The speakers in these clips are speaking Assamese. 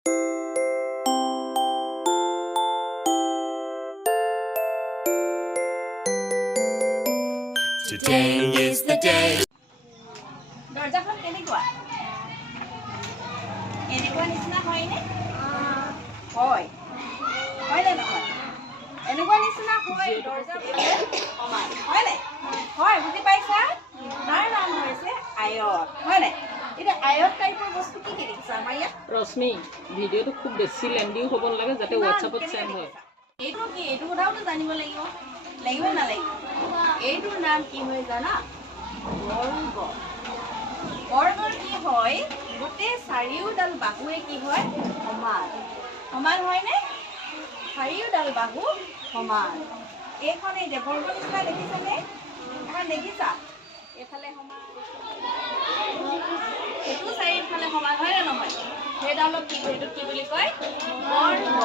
Today is the day. দৰজাখন কেনেকুৱা এনেকুৱা নিচিনা হয়নে হয় হয়নে নহয় এনেকুৱা নিচিনা হয় দৰজা সমান হয়নে হয় বুজি পাইছা তাৰ নাম হৈছে আয়ত হয়নে এটা আয়ত টাইপৰ বস্তু কি দেখিছা আমাৰ ইয়াত ৰশ্মি ভিডিঅ'টো খুব বেছি লেন্ডিও হ'ব নালাগে যাতে হোৱাটছআপত চেণ্ড হয় এইটো কি এইটো কথাটো জানিব লাগিব লাগিব নালাগিব এইটোৰ নাম কি হয় জানা বৰ্গ বৰ্গৰ কি হয় গোটেই চাৰিওডাল বাহুৱে কি হয় সমান সমান হয়নে চাৰিওডাল বাহু সমান এইখন এই যে বৰ্গ নিচিনা দেখিছানে এখন দেখিছা এইফালে সমান এইটো চাৰিওফালে সমান হয়নে নহয় সেইডালক কি এইটোক কি বুলি কয় বৰ্গ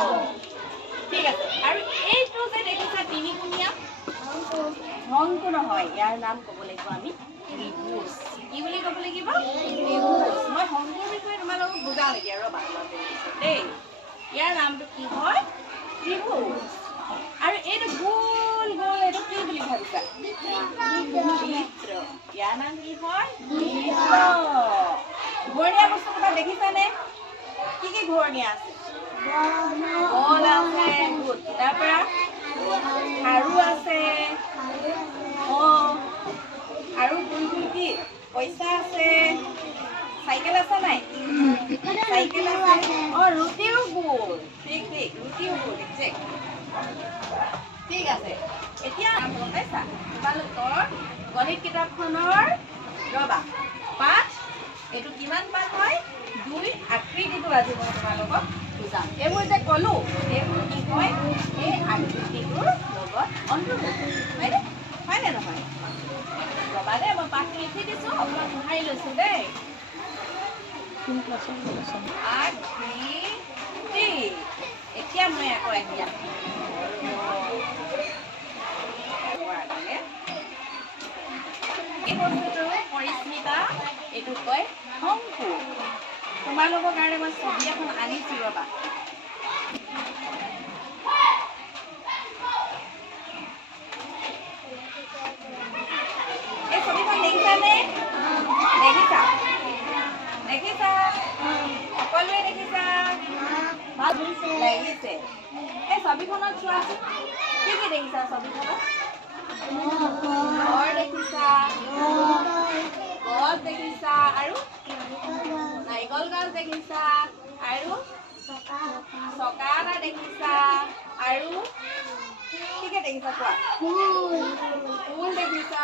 ঠিক আছে আৰু এইটো যে দেখিছা তিনিকুণীয়া শংকু নহয় ইয়াৰ নাম ক'ব লাগিব আমি ত্ৰিভুজ কি বুলি ক'ব লাগিব ত্ৰিভুজ মই শংকুৰ বিষয়ে তোমালোকক বুজাওঁ এতিয়া ৰ'বা দেই ইয়াৰ নামটো কি হয় ত্ৰিভুজ আৰু এইটো গোল গোল এইটো কি বুলি ভাবিছা বৃত্ত ইয়াৰ নাম কি হয় বৃত্ত ঘূৰণীয়া বস্তু কিবা দেখিছানে কি কি ঘূৰণীয়া আছে বল আছে গুড তাৰপৰা আৰু আছে আৰু কোনটো কি পইচা আছে চাইকেল আছে নাই চাইকেল আছে ৰুটিও গোল ঠিক ঠিক ৰুটিও গোল ঠিক আছে এতিয়া গম পাইছা তোমালোকৰ গণিত কিতাপখনৰ ৰবা পাঠ এইটো কিমান পাঠ হয় 2 আকৃতিটো আজি মই তোমালোকক বুজাম এইবোৰ যে ক'লো এইবোৰ কি হয় এই আকৃতিটোৰ লগত অন্তৰ্ভুক্ত হয়নে নহয় ৰবা দেই মই পাঠটো লিখি দিছোঁ অকণমান পঢ়াই লৈছোঁ দেই আকৃতি এতিয়া মই আকৌ এতিয়া এই বস্তুটোৰ পৰিস্মিতা এইটো কয় শংকু তোমালোকৰ কাৰণে মই ছবি এখন আনিছোঁ ৰবা এই ছবিখন দেখিছানে দেখিছা দেখিছা সকলোৱে দেখিছা ভাল লাগিছে এই ছবিখনত চোৱাচোন কি কি দেখিছা ছবিখনত ঘৰ দেখিছা গছ দেখিছা আৰু নাৰিকল গছ দেখিছা আৰু চকা এটা দেখিছা আৰু কি কি দেখিছা কোৱা ফুল দেখিছা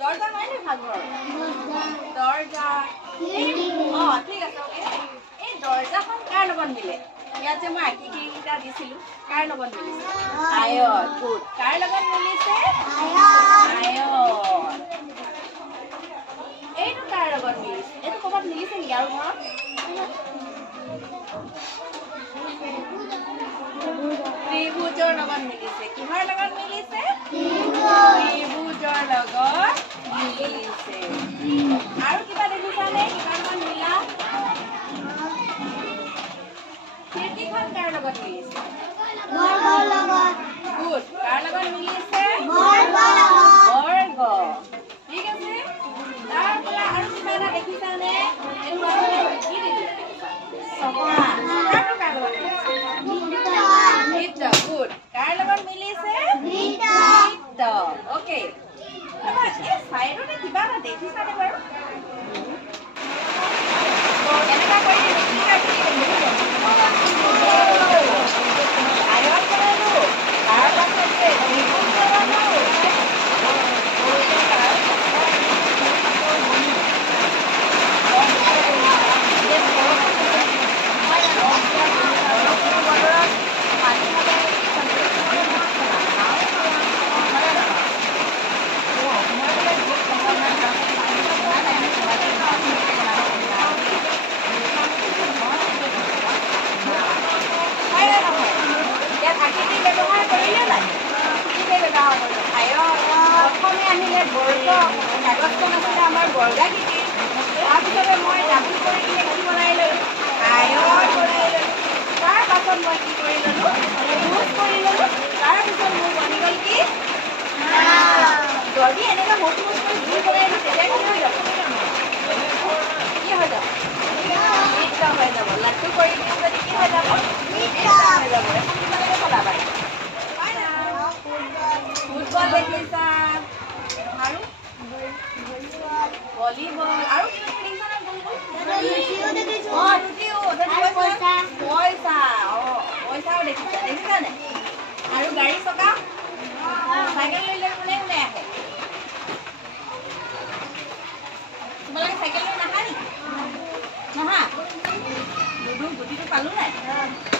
দৰ্জা নাই নে ভাগৰ দৰ্জা ঠিক আছে অ'কে এই দৰ্জাখন কাৰ লগত মিলে ইয়াত যে মই আকৃতিকেইটা দিছিলোঁ কাৰ লগত মিলিছে আয়ত গুড কাৰ লগত মিলিছে আয়ত এইটো কাৰ লগত মিলিছে এইটো ক'ৰবাত মিলিছে নেকি আৰু ঘৰত ত্ৰিভুজৰ লগত মিলিছে কিহৰ লগত মিলিছে ত্ৰিভুজৰ লগত মিলিছে আৰু কিবা দেখিছানে কিবা লগত মিলা খিৰিকীখন কাৰ লগত মিলিছে গুড কাৰ লগত মিলিছে বৰ্গ ঠিক আছে তাৰ পৰা আৰু কিবা এটা দেখিছানে কি দেখিছা চকাটো কাৰ লগত মিলিছে বৃত্ত গুড কাৰ লগত মিলিছে বৃত্ত অ'কে এই চাইডতে কিবা এটা দেখিছানে বাৰু এনেকুৱা কৰি আয়ত বনালো তাৰ পাছতে ত্ৰিভুজ বনালো কাগজখন আছিলে আমাৰ বৰ্গাকৃতিৰ তাৰপিছতে মই ডাবুল কৰি কিনে কি বনাই ল'লোঁ আয়ৰ বনাই ল'লোঁ তাৰপাছত মই কি কৰি ল'লোঁ ইউজ কৰি ল'লোঁ তাৰপিছত মোৰ বনি গ'ল কি যদি এনেকৈ মুঠ মুঠ কৰি জোল বনাই দিওঁ তেতিয়া কি হৈ যাব কি হৈ যাব মিঠা হৈ যাব লাড্ডু কৰি দিওঁ যদি কি হৈ যাব মিঠা হৈ যাব এখন কিমানকৈ চলাবা হয় না ফুটবল দেখিছা আৰু ভলীবল আৰু কিবা দেখিছা না পইচাও দেখিছানে আৰু গাড়ী চকা চাইকেল লৈ লৈ কোনে কোনে আহে তোমালোকে চাইকেল লৈ নাহা নেকি নহা লুডু গুটিটো পালো নাই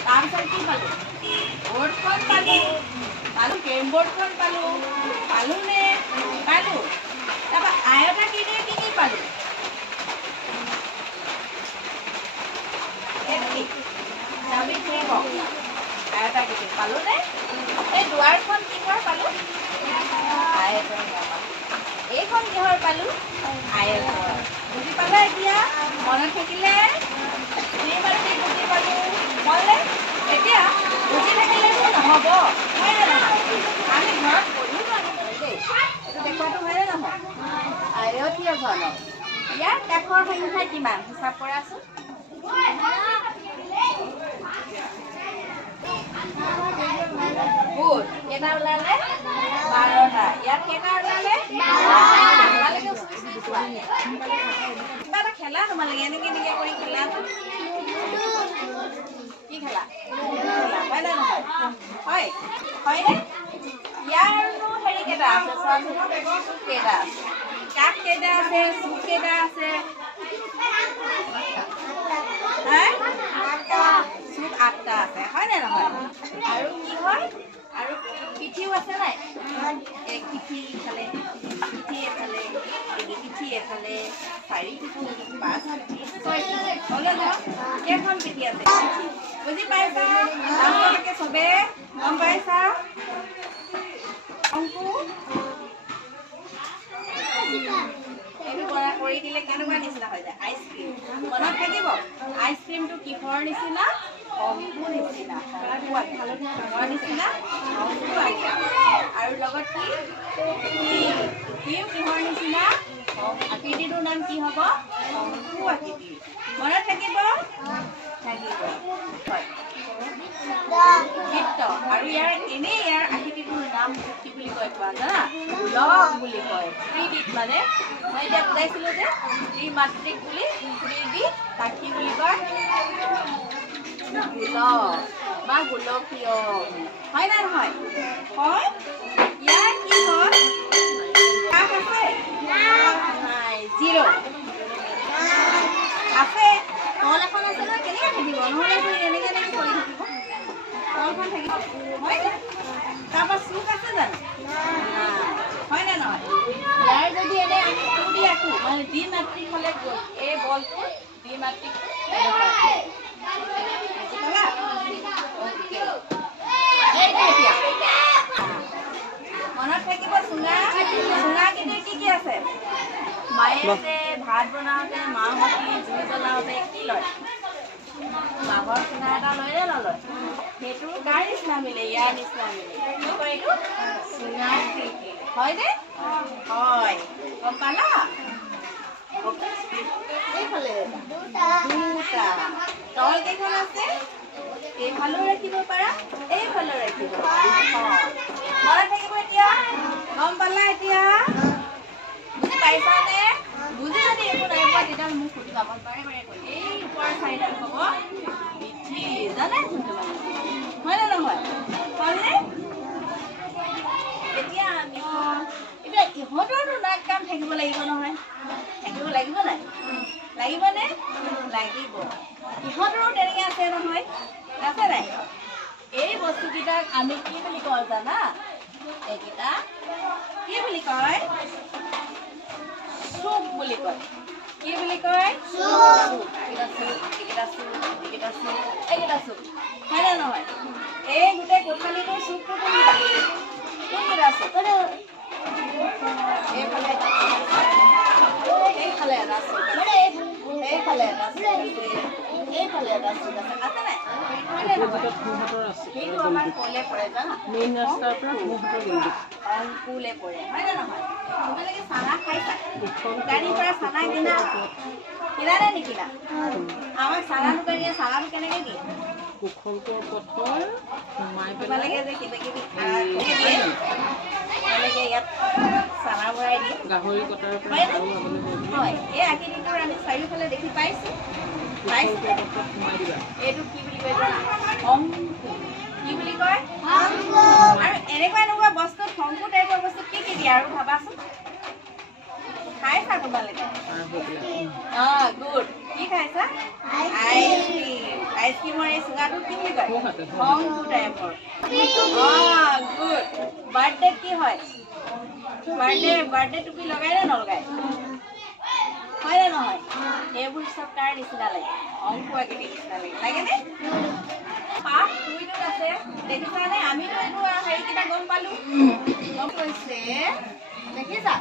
তাৰপিছত কি পালো বৰ্ডখন পালো কেৰম বৰ্ডখন পালো নে পালো তাৰপৰা আয়তা কি পালো আয়তা কি পালো নে এই দুৱাৰখন কিহৰ পালো আয়তৰ এইখন কিহৰ পালো আয়তৰ বুজি পালা এতিয়া মনত থাকিলে বুজি পালো মনলে এতিয়া বুজি থাকিলেতো নহ'ব হয় নে নহয় আমি ঘৰত পঢ়িও আনিব দেই এইটো দেখুৱাটো হয় নে নহয় আয়তীয় ঘনক ইয়াৰ কাষৰ সংখ্যা কিমান হিচাপ কৰাচোন গুড কেইটা ওলালে 12টা ইয়াত কেইটা ওলালে তোমালোকে কিবা এটা খেলা তোমালোকে এনেকে কৰি খেলা কি খেলা হয় নে নহয় হয় হয়নে ইয়াৰনো হেৰি কেইটা আছে চোৱাচোন চুক কেইটা আছে কাক কেইটা আছে চুক কেইটা আছে চুক 8টা আছে হয় নে নহয় আৰু কি হয় আৰু পিঠিও আছে নাই এক পিঠি ইফালে পিঠি এফালে পিঠি এফালে 4 পিঠি 5 পিঠি 6 পিঠি হ'লে ন কেইখন পিঠি আছে বুজি পাইছা আপোনালোকে চবে গম পাইছা অংকু এইটো বৰা কৰি দিলে কেনেকুৱা নিচিনা হৈ যায় আইচক্ৰীম মনত থাকিব আইচক্ৰীমটো কিহৰ নিচিনা অংকু নিচিনা কিহৰ নিচিনা অংকু আৰু লগত কি কিহৰ নিচিনা আকৃতিটোৰ নাম কি হ'ব অংকু আকৃতি মনত থাকিব হয় বৃত্ত আৰু ইয়াৰ আকৃতিটোৰ নাম কি বুলি কয় কোৱা জানা লগ বুলি কয় ত্ৰিবিধ মানে মই এতিয়া বুজাইছিলো যে ত্ৰিমাত্ৰিক বুলি ত্ৰিবিধ তাক কি বুলি কয় গোলক বা গোলকীয় হয় না নহয় হয় ইয়াৰ কি হয় কাক আছে নাই 0 আছে তল এখন আছে নহয় কেনেকৈ থাকিব নহ'লে এনেকৈ কৰি থাকিব তলখন থাকিব হয় তাৰপৰা চুক আছে জানো হয় নে নহয় ইয়াৰ যদি এনে আমি টু দি আঁকো মানে দ্বিমাত্ৰিক হ'লে এই বলটো দ্বিমাত্ৰিক মনত থাকিব চুঙাকেইটিৰ কি আছে মায়ে ভাত বনাওঁতে মাহঁতি জুই জ্বলাওঁতে কি লয় বাঁহৰ চুঙা এটা লয় নে নলয় সেইটো কাৰ নিচিনা মিলে ইয়াৰ নিচিনা মিলে কি কয় এইটো চুঙাৰ খিৰিকী হয়নে হয় গম পালা এইফালে দুটা তল কেইখন আছে এইফালেও ৰাখিব পাৰা এইফালেও ৰাখিব মনত থাকিব এতিয়া গম পালা এতিয়া বুজি পাইছানে বুজি যদি একো নাই পোৱা তেতিয়াহ'লে মোক সুধিবা মই বাৰে কৈ এই ওপৰৰ চাইডত হ'ব পিঠি জানে হয় নে নহয় হ'লনে এতিয়া আমি এতিয়া ইহঁতৰতো নাক কাম থাকিব লাগিব নহয় থাকিব লাগিব নাই লাগিবনে লাগিব ইহঁতৰো তেনেকৈ আছে নহয় আছে নাই এই বস্তুকেইটাক আমি কি বুলি কওঁ জানা এইকেইটা কি বুলি কয় চুক বুলি কয় কি বুলি কয় এইকেইটা চুক হয় নে নহয় এই গোটেই কোঠালিটোৰ চুকটো কোনকেইটা চুক এইফালে এটা চুক এইফালে এটা চুক এইফালে এটা চুক আছে আছেনে হয়নে নহয় সিহঁতৰ আছে সেইটো আমাৰ ক'লে পৰে জানা মেইন ৰাস্তাৰ পৰা সিহঁতৰ গেলদি অংকুলে পৰে হয়নে নহয় তোমালোকে চানা খাইছা দোকানীৰ পৰা চানা কিনানে নিকিনা আমাক চানা দোকানীয়ে চানাটো কেনেকৈ দিয়ে কুশলপুৰ পথৰ সোমাই পেলাই তোমালোকে যে কিবা কিবি তোমালোকে ইয়াত চানা ভৰাই দিয়ে গাহৰি কটাৰ পৰা হয় এই আকৃতিটোৰ আমি চাৰিওফালে দেখি পাইছোঁ সোমাই দিবা এইটো কি বুলি কয় জানা অংকু কি বুলি কয় আৰু এনেকুৱা বস্তু শংকু টাইপৰ বস্তু কি দিয়ে আৰু ভাবাচোন খাইছা তোমালোকে গুড কি খাইছা আইচক্ৰীমৰ এই চুঙাটো কি বুলি কয় শংকু টাইপৰ গুড বাৰ্থডে কি হয় বাৰ্থডে টুপি লগাই নে নলগায় হয়নে নহয় এইবোৰ চব তাৰ নিচিনা লাগে অংকু আকৃতিৰ নিচিনা লাগেনে পাঠ 2ত আছে দেখিছানে আমিতো এইটো হেৰিকেইটা গম পালোঁ গম কৈছে দেখিছা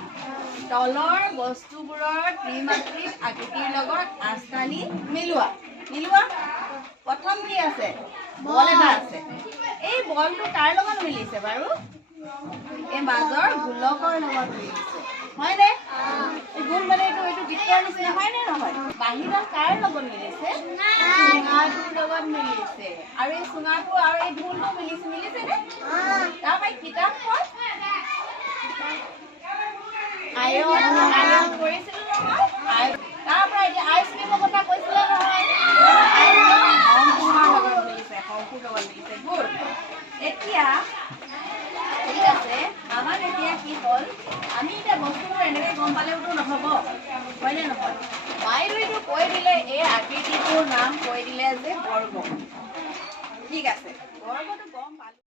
তলৰ বস্তুবোৰৰ ত্ৰিমাত্ৰিক আকৃতিৰ লগত আস্থানি মিলোৱা প্ৰথম কি আছে বল এটা আছে এই বলটো কাৰ লগত মিলিছে বাৰু এই মাজৰ গোলকৰ লগত মিলিছে হয়নে এই গোল মানে এইটো বৃত্তৰ নিচিনা হয়নে নহয় বাহিৰত কাৰ লগত মিলিছে চুঙাটোৰ লগত মিলিছে আৰু এই চুঙাটো আৰু এই ঢোলটো মিলিছেনে তাৰপৰা কিতাপখন আয়ন কৰিছিলোঁ নহয় তাৰপৰা এতিয়া আইচক্ৰীমৰ কথা কৈছিলে নহয় শংকুৰ লগত মিলিছে গুড এতিয়া ঠিক আছে আমাৰ এতিয়া কি হ'ল আমি এতিয়া বস্তুবোৰ এনেকৈ গম পালেওতো নহ'ব হয়নে নহয় বাইদেউটো কৈ দিলে এই আকৃতিটোৰ নাম কৈ দিলে যে বৰ্গ ঠিক আছে বৰ্গটো গম পালোঁ